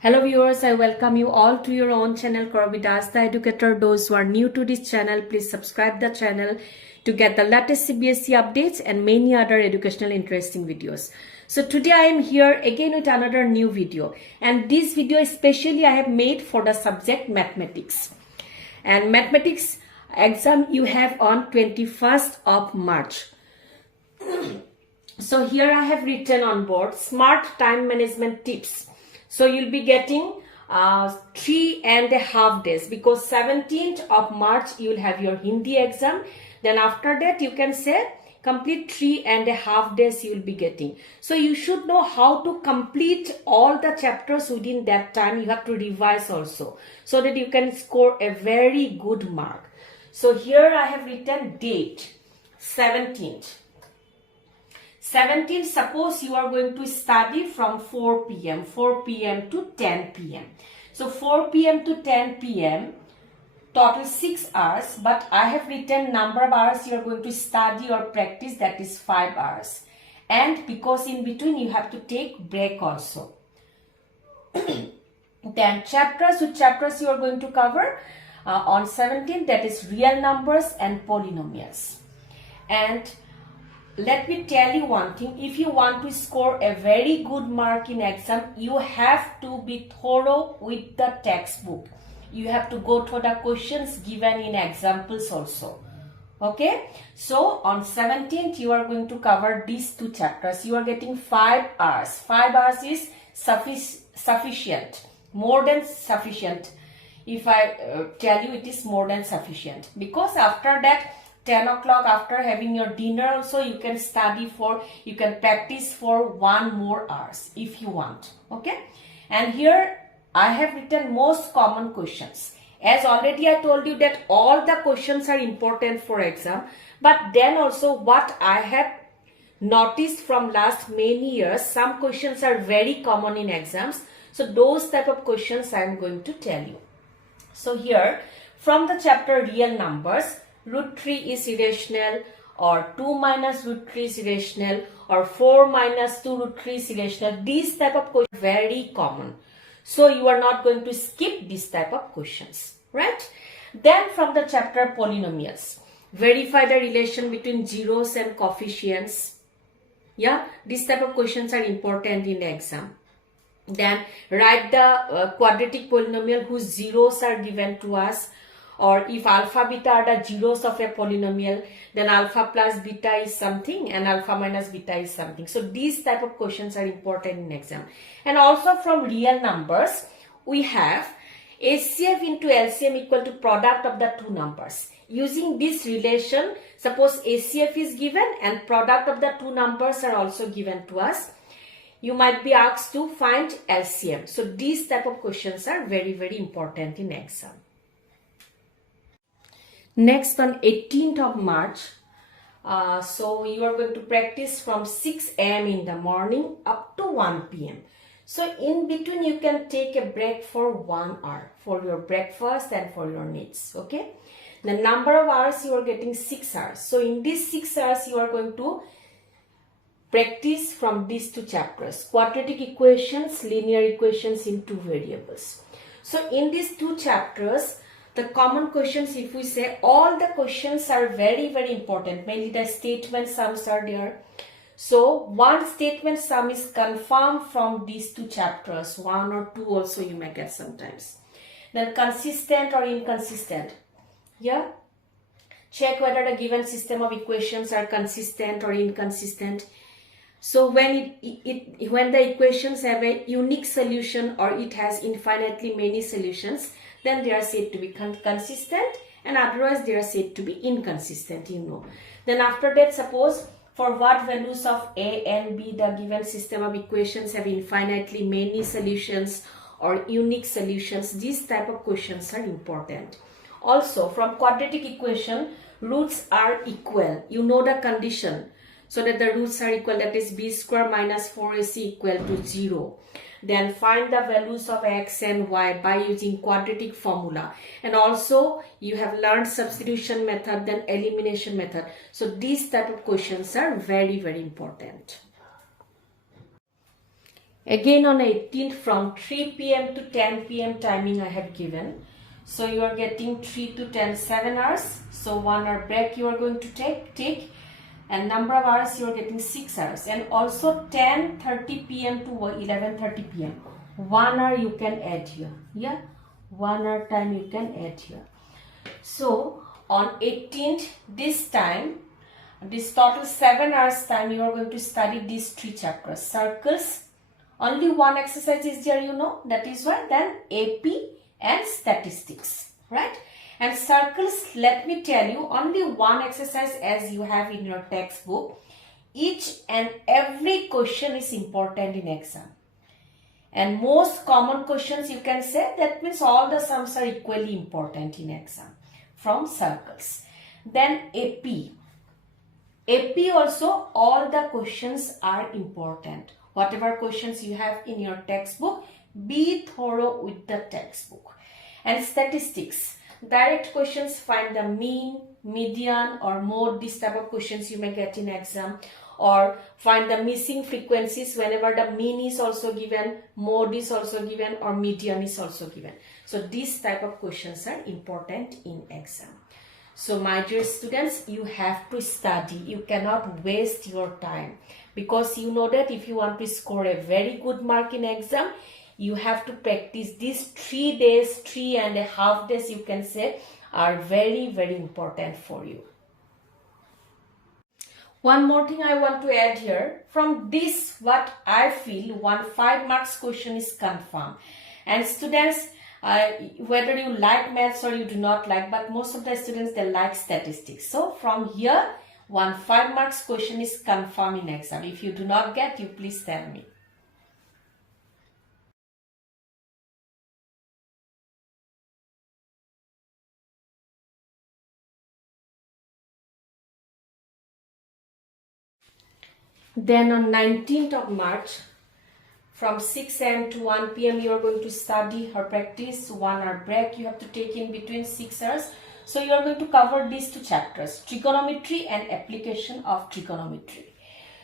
Hello viewers, I welcome you all to your own channel Corbidas the Educator. Those who are new to this channel, please subscribe the channel to get the latest cbse updates and many other educational interesting videos. So today I am here again with another new video, and this video especially I have made for the subject mathematics. And mathematics exam you have on 21st of March. So here I have written on board smart time management tips. So you'll be getting 3.5 days, because 17th of March you'll have your Hindi exam. Then after that you can say complete 3.5 days you will be getting. So you should know how to complete all the chapters within that time. You have to revise also, so that you can score a very good mark. So here I have written date 17th. 17th, suppose you are going to study from 4 p.m. to 10 p.m. So 4 p.m. to 10 p.m. total 6 hours, but I have written number of hours you are going to study or practice, that is 5 hours. And because in between you have to take break also. Then chapters, which chapters you are going to cover on 17th, that is real numbers and polynomials. And let me tell you one thing, if you want to score a very good mark in exam, you have to be thorough with the textbook. You have to go through the questions given in examples also. Okay, so on 17th you are going to cover these two chapters. You are getting 5 hours. 5 hours is sufficient, more than sufficient. If I tell you, it is more than sufficient, because after that 10 o'clock, after having your dinner also, you can study for, you can practice for 1 more hours if you want. Okay, and here I have written most common questions. As already I told you that all the questions are important for exam, but then also what I have noticed from last many years, some questions are very common in exams. So those type of questions I am going to tell you. So here from the chapter real numbers, root 3 is irrational, or 2 minus root 3 is irrational, or 4 minus 2 root 3 is irrational. These type of questions are very common. So you are not going to skip this type of questions, right? Then from the chapter polynomials, verify the relation between zeros and coefficients. Yeah, these type of questions are important in the exam. Then write the quadratic polynomial whose zeros are given to us. Or if alpha beta are the zeros of a polynomial, then alpha plus beta is something and alpha minus beta is something. So these type of questions are important in exam. And also from real numbers, we have HCF into LCM equal to product of the two numbers. Using this relation, suppose HCF is given and product of the two numbers are also given to us, you might be asked to find LCM. So these type of questions are very, very important in exam. Next, on 18th of March, so you are going to practice from 6 a.m. in the morning up to 1 p.m. So in between you can take a break for 1 hour for your breakfast and for your needs. Okay, the number of hours you are getting 6 hours. So in these 6 hours you are going to practice from these two chapters, quadratic equations, linear equations in two variables. So in these two chapters, the common questions, if we say, all the questions are very, very important. Mainly the statement sums are there. So one statement sum is confirmed from these two chapters. 1 or 2 also you may get sometimes. Then consistent or inconsistent. Yeah. Check whether the given system of equations are consistent or inconsistent. So when when the equations have a unique solution or it has infinitely many solutions, then they are said to be consistent, and otherwise they are said to be inconsistent, you know. Then after that, suppose for what values of a and b the given system of equations have infinitely many solutions or unique solutions. These type of questions are important. Also from quadratic equation, roots are equal. You know the condition, so that the roots are equal, that is b square minus 4ac equal to 0. Then find the values of x and y by using quadratic formula. And also you have learned substitution method, then elimination method. So these type of questions are very, very important. Again on 18th from 3 p.m. to 10 p.m. timing I have given. So you are getting 3 to 10, 7 hours. So 1 hour break you are going to take, and number of hours you are getting 6 hours. And also 10:30 p.m. to 11:30 p.m. 1 hour you can add here. Yeah, 1 hour time you can add here. So on 18th, this time, this total 7 hours time, you are going to study these 3 chapters. Circles, only one exercise is there, you know, that is why. Then AP and statistics, right? And circles, let me tell you, only one exercise as you have in your textbook. Each and every question is important in exam. And most common questions you can say, that means all the sums are equally important in exam from circles. Then AP. AP also, all the questions are important. Whatever questions you have in your textbook, be thorough with the textbook. And statistics, direct questions, find the mean, median or mode, this type of questions you may get in exam. Or find the missing frequencies whenever the mean is also given, mode is also given, or median is also given. So these type of questions are important in exam. So my dear students, you have to study. You cannot waste your time, because you know that if you want to score a very good mark in exam, you have to practice. These 3 days, 3.5 days you can say, are very, very important for you. One more thing I want to add here. From this, what I feel, one 5 marks question is confirmed. And students, whether you like maths or you do not like, but most of the students, they like statistics. So from here, one 5 marks question is confirmed in exam. If you do not get, you please tell me. Then on 19th of March, from 6 a.m. to 1 p.m. you are going to study or practice. 1 hour break you have to take in between 6 hours. So you are going to cover these 2 chapters, trigonometry and application of trigonometry.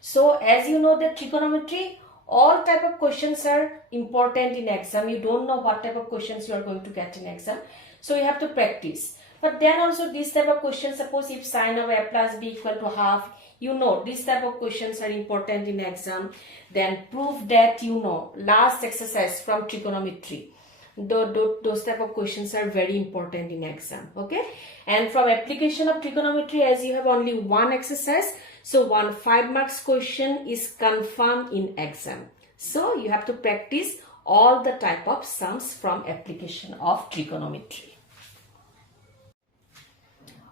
So as you know that trigonometry, all type of questions are important in exam. You don't know what type of questions you are going to get in exam. So you have to practice. But then also this type of questions, suppose if sine of a plus b equal to half, you know this type of questions are important in exam. Then prove that, you know, last exercise from trigonometry. Those type of questions are very important in exam. Okay. And from application of trigonometry, as you have only one exercise, so one 5 marks question is confirmed in exam. So you have to practice all the type of sums from application of trigonometry.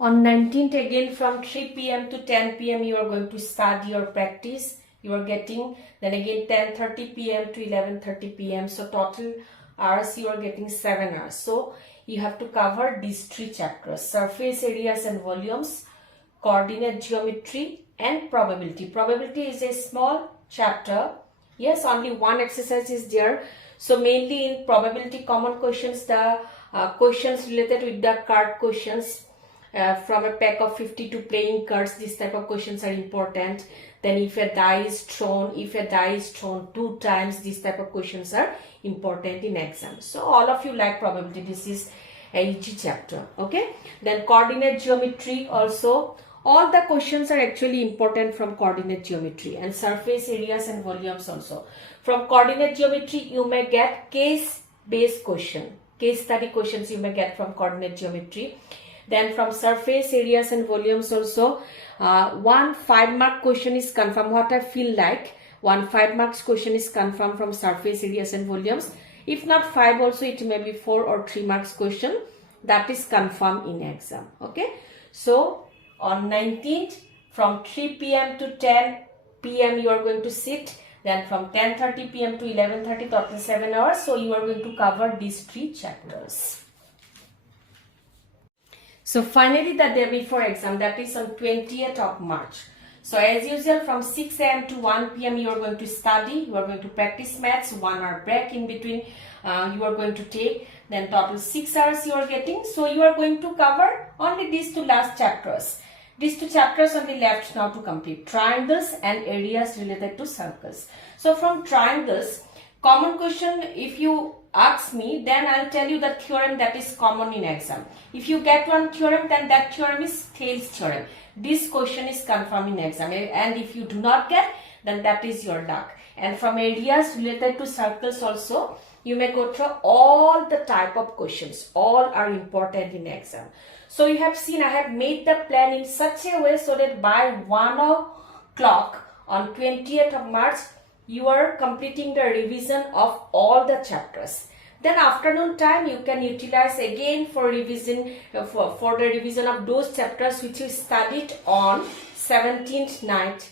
On 19th, again from 3 p.m. to 10 p.m. you are going to study or practice. You are getting, then again 10:30 p.m. to 11:30 p.m. So total hours you are getting 7 hours. So you have to cover these 3 chapters: surface areas and volumes, coordinate geometry, and probability. Probability is a small chapter. Yes, only one exercise is there. So mainly in probability common questions, the questions related with the card questions, from a pack of 52 playing cards, this type of questions are important. Then if a die is thrown, 2 times, these type of questions are important in exam. So all of you like probability, this is a easy chapter. Okay. Then coordinate geometry also, all the questions are actually important from coordinate geometry. And surface areas and volumes also. From coordinate geometry you may get case based question, case study questions you may get from coordinate geometry. Then from surface areas and volumes also, one 5 mark question is confirmed. What I feel like, one 5 marks question is confirmed from surface areas and volumes. If not 5 also, it may be 4 or 3 marks question, that is confirmed in exam. Okay. So on 19th from 3 p.m. to 10 p.m. you are going to sit. Then from 10:30 p.m. to 11:30, total 7 hours. So you are going to cover these 3 chapters. So finally the day before exam, that is on 20th of March. So as usual from 6 a.m. to 1 p.m. you are going to study, you are going to practice maths, 1 hour break in between you are going to take. Then total 6 hours you are getting. So you are going to cover only these 2 last chapters. These 2 chapters only left now to complete: triangles and areas related to circles. So from triangles, common question, if you ask me, then I'll tell you the theorem that is common in exam. If you get one theorem, then that theorem is Thales theorem. This question is confirmed in exam, and if you do not get, then that is your luck. And from areas related to circles also, you may go through all the type of questions. All are important in exam. So you have seen I have made the plan in such a way so that by 1 o'clock on 20th of March, you are completing the revision of all the chapters. Then afternoon time you can utilize again for revision, for the revision of those chapters which you studied on 17th night.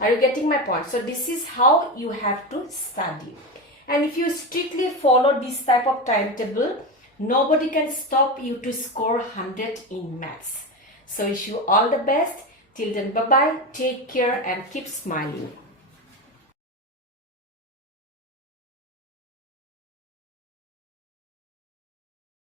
Are you getting my point? So this is how you have to study. And if you strictly follow this type of timetable, nobody can stop you to score 100 in maths. So wish you all the best. Till then, bye-bye. Take care and keep smiling.